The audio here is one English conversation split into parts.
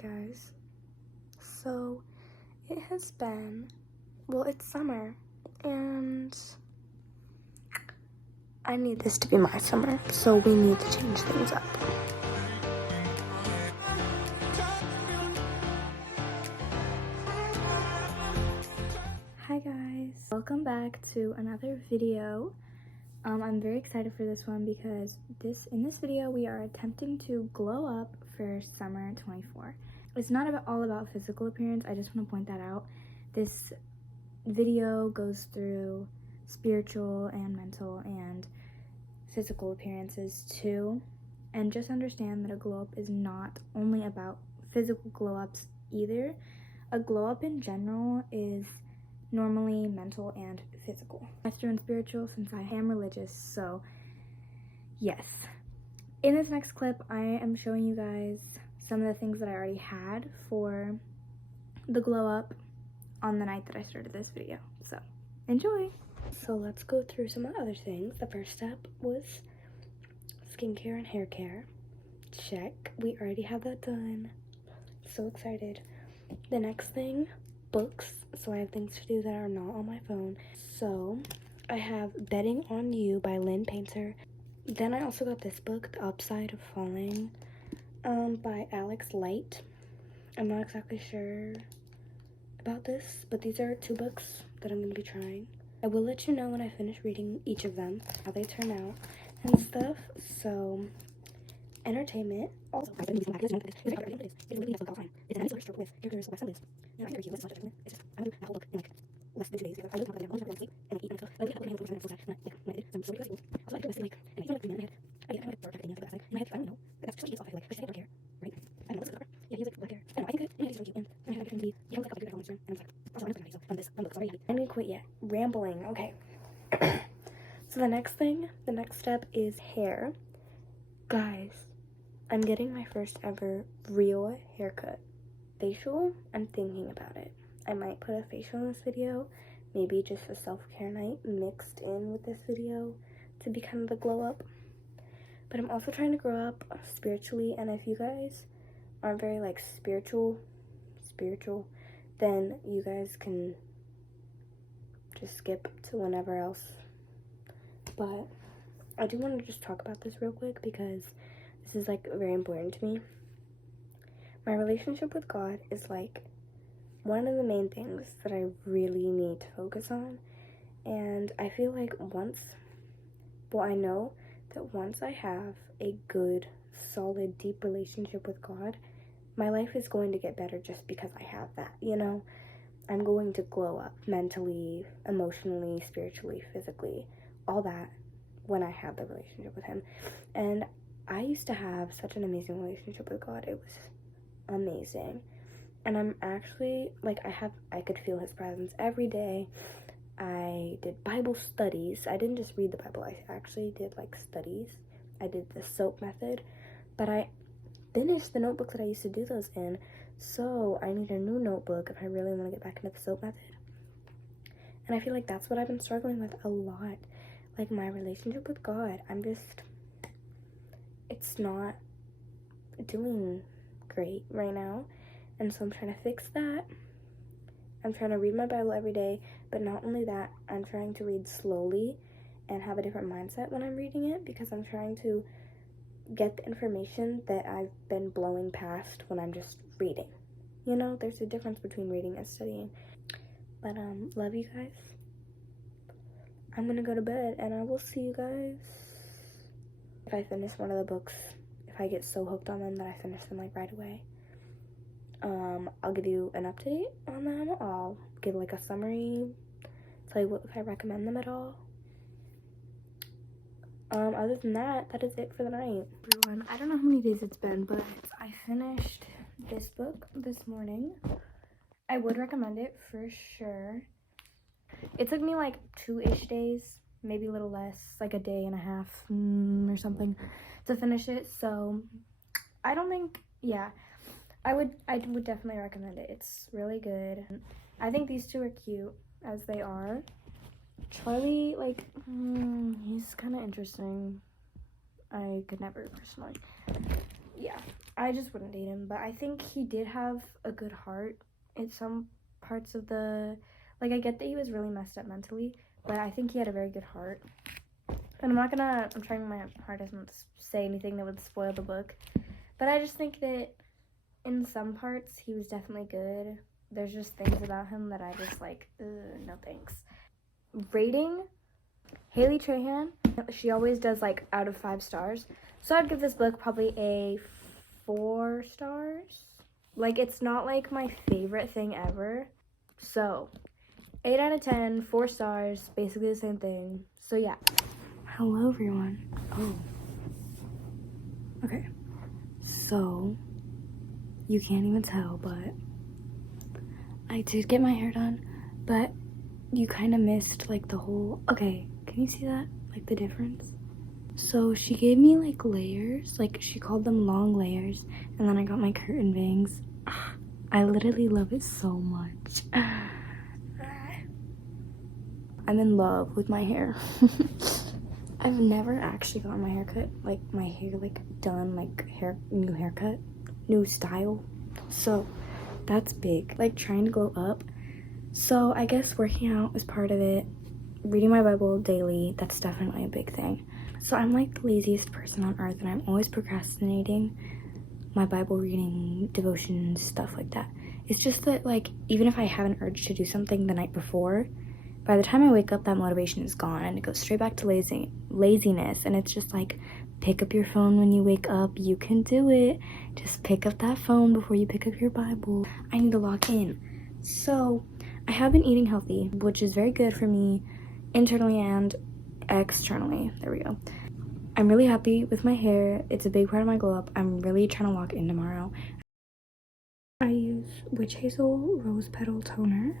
guys, so it has been, well, it's summer and I need this to be my summer, so we need to change things up. Hi guys, welcome back to another video. I'm very excited for this one because in this video we are attempting to glow up for summer 24. It's not all about physical appearance. I just want to point that out. This video goes through spiritual and mental and physical appearances too, and just understand that a glow up is not only about physical glow ups either. A glow up in general is normally mental and physical. I threw in spiritual since I am religious, so yes. In this next clip, I am showing you guys some of the things that I already had for the glow up on the night that I started this video, so enjoy. So let's go through some other things. The first step was skincare and hair care. Check, we already have that done. So excited. The next thing, books. So I have things to do that are not on my phone. So I have Betting on You by Lynn Painter. Then I also got this book, The Upside of Falling, by Alex Light. I'm not exactly sure about this, but these are 2 books that I'm going to be trying. I will let you know when I finish reading each of them, how they turn out and stuff. So entertainment. Also, I didn't quit yet. Rambling. Okay. So the next step is hair. Guys, I'm getting my first ever real haircut. Facial, I'm thinking about it. I might put a facial in this video, maybe just a self-care night mixed in with this video to be kind of the glow up. But I'm also trying to grow up spiritually, and if you guys aren't very like spiritual, then you guys can just skip to whenever else. But I do want to just talk about this real quick because this is like very important to me. My relationship with God is like one of the main things that I really need to focus on. And I feel like I know that once I have a good, solid, deep relationship with God, my life is going to get better just because I have that, you know? I'm going to glow up mentally, emotionally, spiritually, physically, all that when I have the relationship with him. And I used to have such an amazing relationship with God. It was amazing. And I'm actually, like, I could feel his presence every day. I did Bible studies. I didn't just read the Bible. I actually did, like, studies. I did the SOAP method. But I finished the notebook that I used to do those in. So I need a new notebook if I really want to get back into the SOAP method. And I feel like that's what I've been struggling with a lot. Like, my relationship with God. It's not doing great right now. And so I'm trying to fix that. I'm trying to read my Bible every day. But not only that, I'm trying to read slowly and have a different mindset when I'm reading it, because I'm trying to get the information that I've been blowing past when I'm just reading. You know, there's a difference between reading and studying. But love you guys. I'm gonna go to bed and I will see you guys if I finish one of the books. If I get so hooked on them that I finish them like right away. I'll give you an update on them. I'll give like a summary, tell you if I recommend them at all. Other than that, that is it for the night. Everyone, I don't know how many days it's been, but I finished this book this morning. I would recommend it for sure. It took me like 2-ish days, maybe a little less, like a day and a half or something to finish it. So I don't think, yeah, I would definitely recommend it. It's really good. I think these 2 are cute as they are. Charlie, like, he's kind of interesting. I could never personally. Yeah, I just wouldn't date him, but I think he did have a good heart in some parts of the, like, I get that he was really messed up mentally, but I think he had a very good heart. And I'm trying my hardest not to say anything that would spoil the book, but I just think that in some parts he was definitely good. There's just things about him that I just like, no thanks. Rating, Hiiiii Trahan, she always does like out of 5 stars. So I'd give this book probably a 4 stars. Like, it's not like my favorite thing ever. So 8 out of 10, 4 stars, basically the same thing. So yeah. Hello everyone. Oh. Okay. So you can't even tell, but I did get my hair done, but you kind of missed like the whole, okay, can you see that? Like the difference? So she gave me like layers, like she called them long layers, and then I got my curtain bangs. I literally love it so much. I'm in love with my hair. I've never actually gotten my hair cut, like my hair like done, like new haircut, new style. So that's big, like trying to glow up. So I guess working out is part of it. Reading my Bible daily, that's definitely a big thing. So I'm like the laziest person on earth, and I'm always procrastinating my Bible reading, devotions, stuff like that. It's just that, like, even if I have an urge to do something the night before, by the time I wake up, that motivation is gone, and it goes straight back to laziness. And it's just like, pick up your phone when you wake up. You can do it. Just pick up that phone before you pick up your Bible. I need to lock in. So I have been eating healthy, which is very good for me internally and externally. There we go. I'm really happy with my hair. It's a big part of my glow up. I'm really trying to lock in tomorrow. I use Witch Hazel Rose Petal Toner.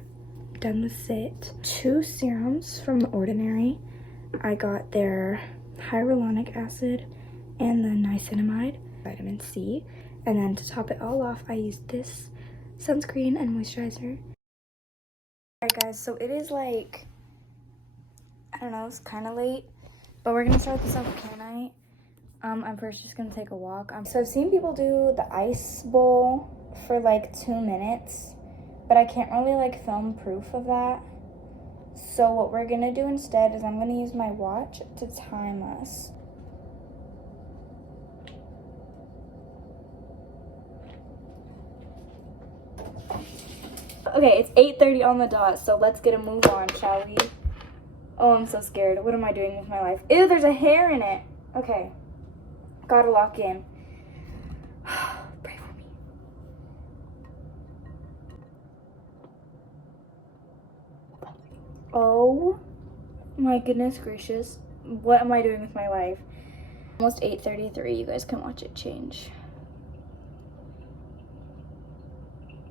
Done the sit. 2 serums from The Ordinary. I got their hyaluronic acid and the niacinamide, vitamin C. And then to top it all off, I used this sunscreen and moisturizer. Alright guys, so it is like, I don't know, it's kind of late, but we're gonna start the self-care night. I'm first just gonna take a walk. So I've seen people do the ice bowl for like 2 minutes, but I can't really like film proof of that. So what we're gonna do instead is I'm gonna use my watch to time us. Okay, it's 8:30 on the dot, so let's get a move on, shall we? Oh, I'm so scared. What am I doing with my life? Ew, there's a hair in it. Okay, gotta lock in. Pray for me. Oh my goodness gracious. What am I doing with my life? Almost 8:33. You guys can watch it change.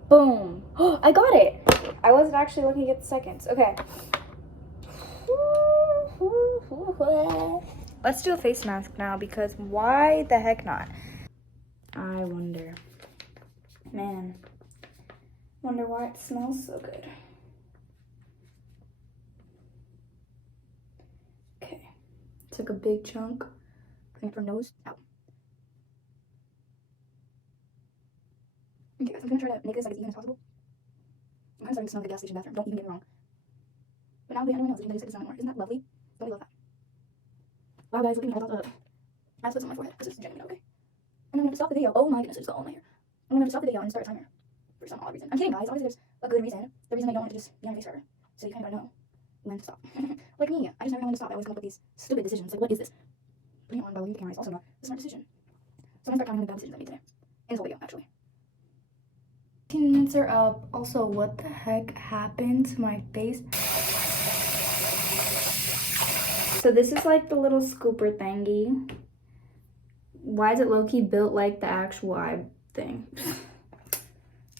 Boom. Oh, I got it. I wasn't actually looking at the seconds. Okay. Let's do a face mask now, because why the heck not? I wonder. Man. Wonder why it smells so good. Okay. Took a big chunk. Clean it from nose out. Okay guys, I'm gonna try to make this like as even as possible. I'm kind of starting to smell like a gas station bathroom. Don't even get me wrong. But now everyone knows that you can just get this on anymore. Isn't that lovely? Don't you love that? Wow guys, look at me. I thought I have to put some on my forehead because it's genuine, okay? And I'm gonna stop the video. Oh my goodness, it's got all my hair. I'm gonna stop the video and start a timer. For some odd reason. I'm kidding guys, obviously there's a good reason. The reason I don't want to just be on my face forever. So you kind of gotta know when to stop. Like me, I just never know when to stop. I always come up with these stupid decisions. Like, what is this? Putting it on while leaving the camera is also not a smart decision. So I'm gonna start counting the bad decisions I made today. In this whole video, actually. 15 minutes are up. Also, what the heck happened to my face? So this is like the little scooper thingy. Why is it low-key built like the actual eye thing?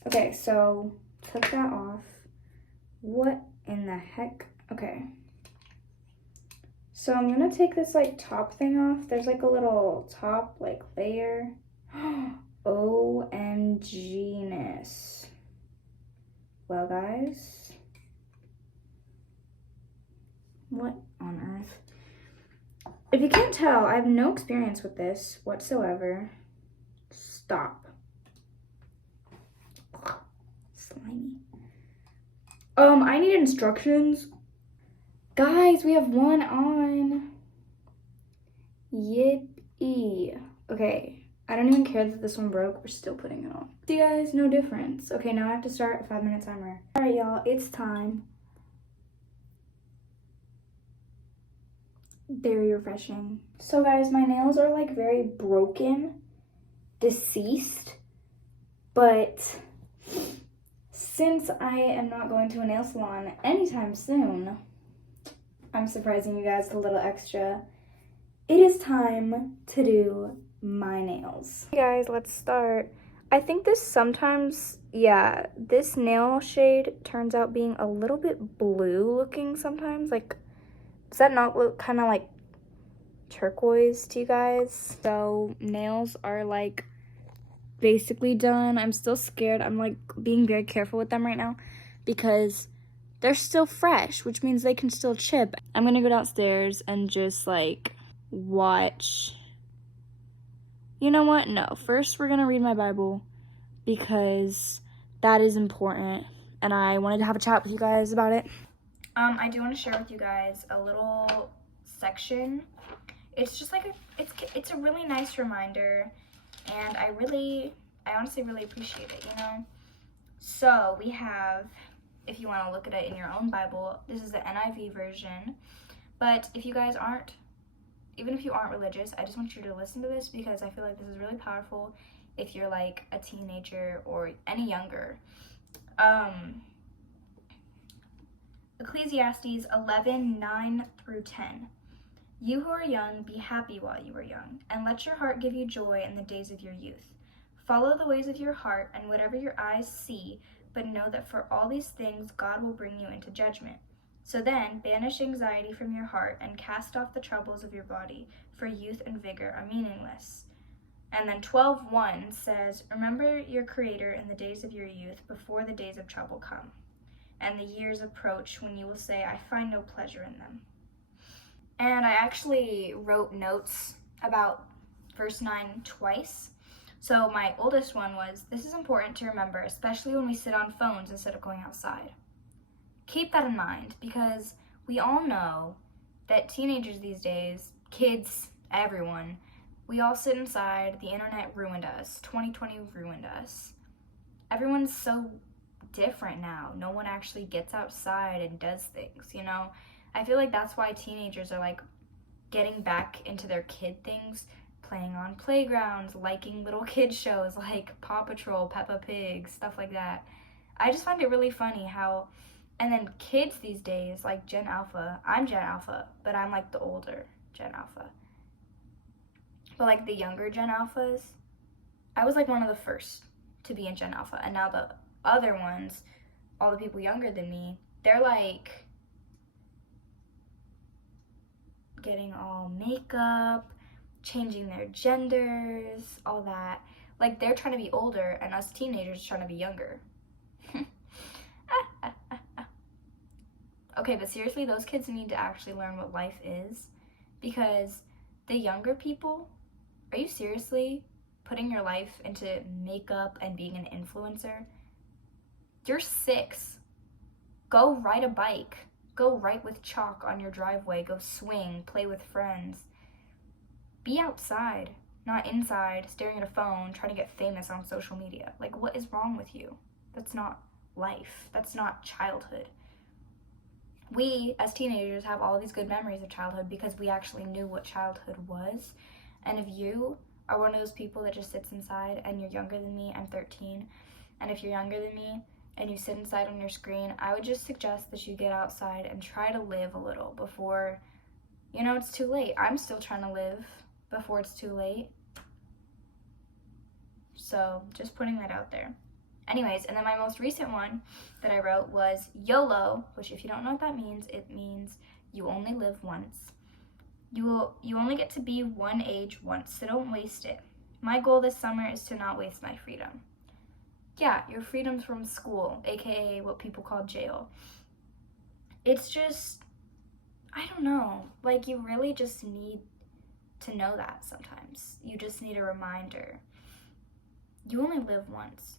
Okay, so took that off. What in the heck? Okay. So I'm gonna take this like top thing off. There's like a little top like layer. OMG-ness. Well guys, what on earth? If you can't tell, I have no experience with this whatsoever. Stop. Ugh, slimy. I need instructions. Guys, we have one on. Yippee. Okay, I don't even care that this one broke. We're still putting it on. See, guys, no difference. Okay, now I have to start a 5-minute timer. All right, y'all, it's time. Very refreshing. So, guys, my nails are like very broken, deceased, but since I am not going to a nail salon anytime soon, I'm surprising you guys with a little extra. It is time to do my nails. Hey guys, let's start. I think this sometimes, yeah, this nail shade turns out being a little bit blue looking sometimes. Like, does that not look kind of like turquoise to you guys? So nails are like basically done. I'm still scared. I'm like being very careful with them right now because they're still fresh, which means they can still chip. I'm gonna go downstairs and just like watch. You know what? No. First, we're gonna read my Bible because that is important, and I wanted to have a chat with you guys about it. I do want to share with you guys a little section. It's just like it's a really nice reminder, and I honestly really appreciate it, you know? So we have, if you want to look at it in your own Bible, this is the NIV version. But if you guys aren't, even if you aren't religious, I just want you to listen to this because I feel like this is really powerful if you're like a teenager or any younger. Ecclesiastes 11:9-10. You who are young, be happy while you are young, and let your heart give you joy in the days of your youth. Follow the ways of your heart and whatever your eyes see, but know that for all these things God will bring you into judgment. So then, banish anxiety from your heart and cast off the troubles of your body, for youth and vigor are meaningless. And then 12:1 says, remember your Creator in the days of your youth, before the days of trouble come, and the years approach when you will say, I find no pleasure in them. And I actually wrote notes about verse 9 twice. So my oldest one was, this is important to remember, especially when we sit on phones instead of going outside. Keep that in mind because we all know that teenagers these days, kids, everyone, we all sit inside. The internet ruined us. 2020 ruined us. Everyone's so different now. No one actually gets outside and does things, you know? I feel like that's why teenagers are like getting back into their kid things, playing on playgrounds, liking little kid shows like Paw Patrol, Peppa Pig, stuff like that. I just find it really funny how, and then kids these days, like Gen Alpha, I'm Gen Alpha, but I'm like the older Gen Alpha. But like the younger Gen Alphas, I was like one of the first to be in Gen Alpha, and now the other ones, all the people younger than me, they're like getting all makeup, changing their genders, all that. Like they're trying to be older and us teenagers trying to be younger. Okay, but seriously, those kids need to actually learn what life is because the younger people, are you seriously putting your life into makeup and being an influencer? You're 6. Go ride a bike. Go write with chalk on your driveway. Go swing, play with friends. Be outside, not inside, staring at a phone, trying to get famous on social media. Like, what is wrong with you? That's not life. That's not childhood. We, as teenagers, have all these good memories of childhood because we actually knew what childhood was. And if you are one of those people that just sits inside and you're younger than me, I'm 13, and if you're younger than me and you sit inside on your screen, I would just suggest that you get outside and try to live a little before, you know, it's too late. I'm still trying to live before it's too late. So just putting that out there. Anyways, and then my most recent one that I wrote was YOLO, which if you don't know what that means, it means you only live once. You only get to be one age once, so don't waste it. My goal this summer is to not waste my freedom. Yeah, your freedom's from school, aka what people call jail. It's just, I don't know, like you really just need to know that sometimes. You just need a reminder. You only live once.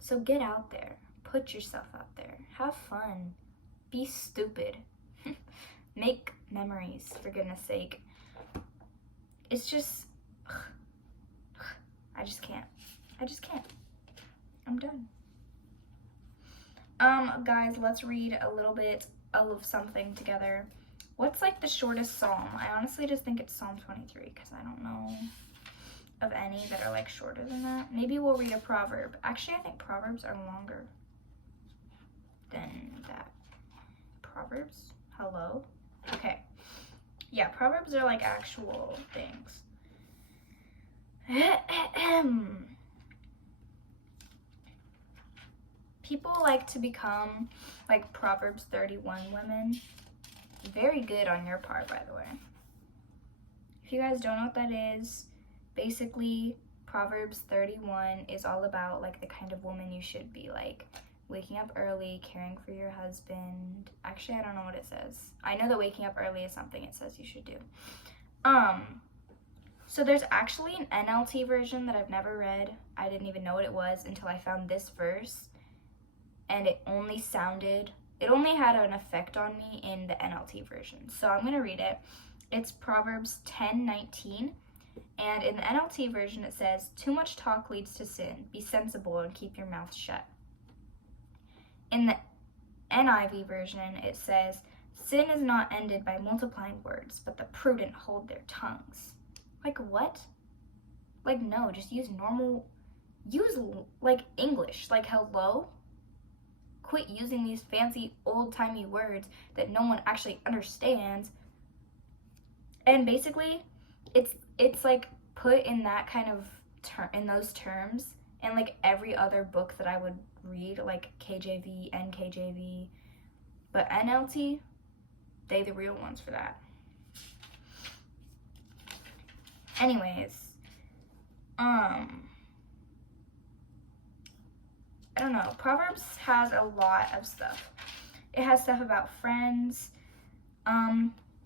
So get out there. Put yourself out there. Have fun. Be stupid. Make memories, for goodness sake. It's just, I just can't. I'm done. Guys, let's read a little bit of something together. What's like the shortest psalm? I honestly just think it's Psalm 23 because I don't know of any that are like shorter than that. Maybe we'll read a proverb. Actually, I think proverbs are longer than that. Proverbs? Hello? Okay. Yeah, proverbs are like actual things. People like to become like Proverbs 31 women. Very good on your part, by the way. If you guys don't know what that is, basically Proverbs 31 is all about like the kind of woman you should be, like waking up early, caring for your husband. Actually, I don't know what it says. I know that waking up early is something it says you should do. So there's actually an NLT version that I've never read. I didn't even know what it was until I found this verse, and it only had an effect on me in the NLT version. So I'm gonna read it. It's Proverbs 10:19, and in the NLT version it says, "Too much talk leads to sin. Be sensible and keep your mouth shut." In the NIV version it says, "Sin is not ended by multiplying words, but the prudent hold their tongues." Like what? Like no, just use like English, like hello. Quit using these fancy old-timey words that no one actually understands. And basically, it's like put in that kind of in those terms, and like every other book that I would read, like KJV, NKJV, but NLT, they the real ones for that. Anyways, I don't know. Proverbs has a lot of stuff. It has stuff about friends.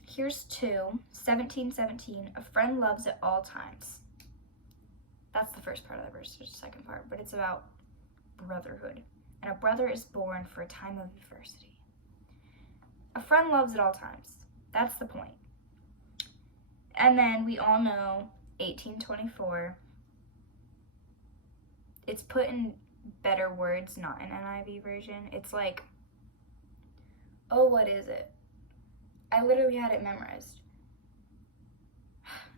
Here's 17:17. A friend loves at all times. That's the first part of the verse. There's the second part, but it's about brotherhood. And a brother is born for a time of adversity. A friend loves at all times. That's the point. And then we all know 18:24. It's put in better words, not an NIV version. It's like, oh, what is it? I literally had it memorized.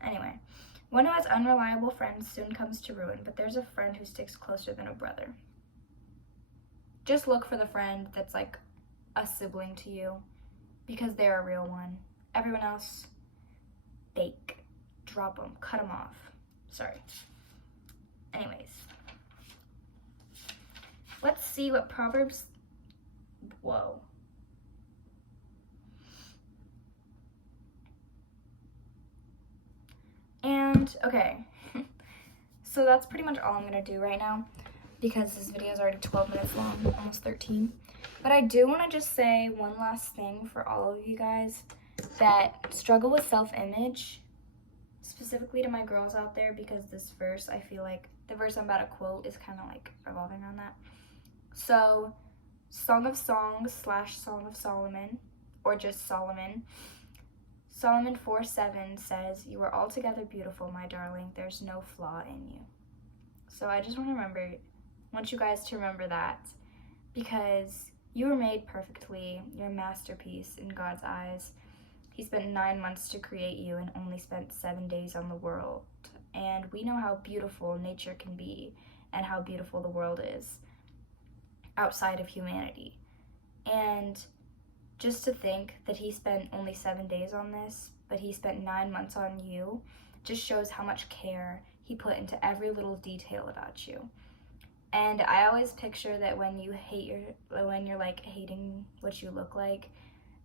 Anyway, one who has unreliable friends soon comes to ruin, but there's a friend who sticks closer than a brother. Just look for the friend that's like a sibling to you, because they're a real one. Everyone else, fake. Drop them, cut them off. Sorry. Anyways, let's see what Proverbs, whoa. And, okay, so that's pretty much all I'm gonna do right now, because this video is already 12 minutes long, almost 13. But I do wanna just say one last thing for all of you guys that struggle with self-image, specifically to my girls out there, because this verse, I feel like the verse I'm about to quote is kind of like revolving around that. So, Song of Songs / Song of Solomon, or just Solomon. Solomon 4:7 says, "You are altogether beautiful, my darling. There's no flaw in you." So I just want you guys to remember that, because you were made perfectly. You're a masterpiece in God's eyes. He spent 9 months to create you and only spent 7 days on the world. And we know how beautiful nature can be and how beautiful the world is outside of humanity. And just to think that he spent only 7 days on this, but he spent 9 months on you, just shows how much care he put into every little detail about you. And I always picture that when you're like hating what you look like,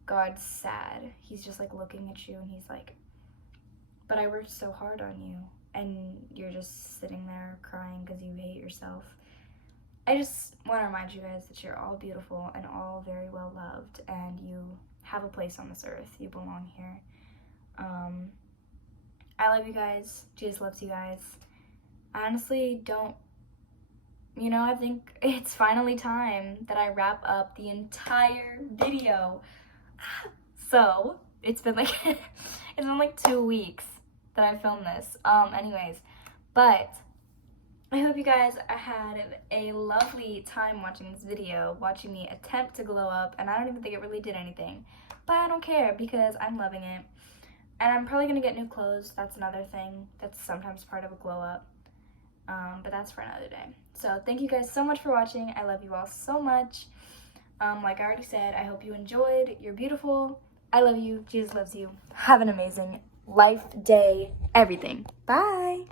God's sad. He's just like looking at you and he's like, but I worked so hard on you, and you're just sitting there crying because you hate yourself. I just want to remind you guys that you're all beautiful and all very well loved, and you have a place on this earth. You belong here. I love you guys. Jesus loves you guys. I honestly don't you know, I think it's finally time that I wrap up the entire video. So it's been like it's been like 2 weeks that I filmed this. Anyways, but I hope you guys had a lovely time watching this video, watching me attempt to glow up, and I don't even think it really did anything. But I don't care because I'm loving it. And I'm probably gonna get new clothes. That's another thing that's sometimes part of a glow up. But that's for another day. So thank you guys so much for watching. I love you all so much. Like I already said, I hope you enjoyed. You're beautiful. I love you. Jesus loves you. Have an amazing life, day, everything. Bye.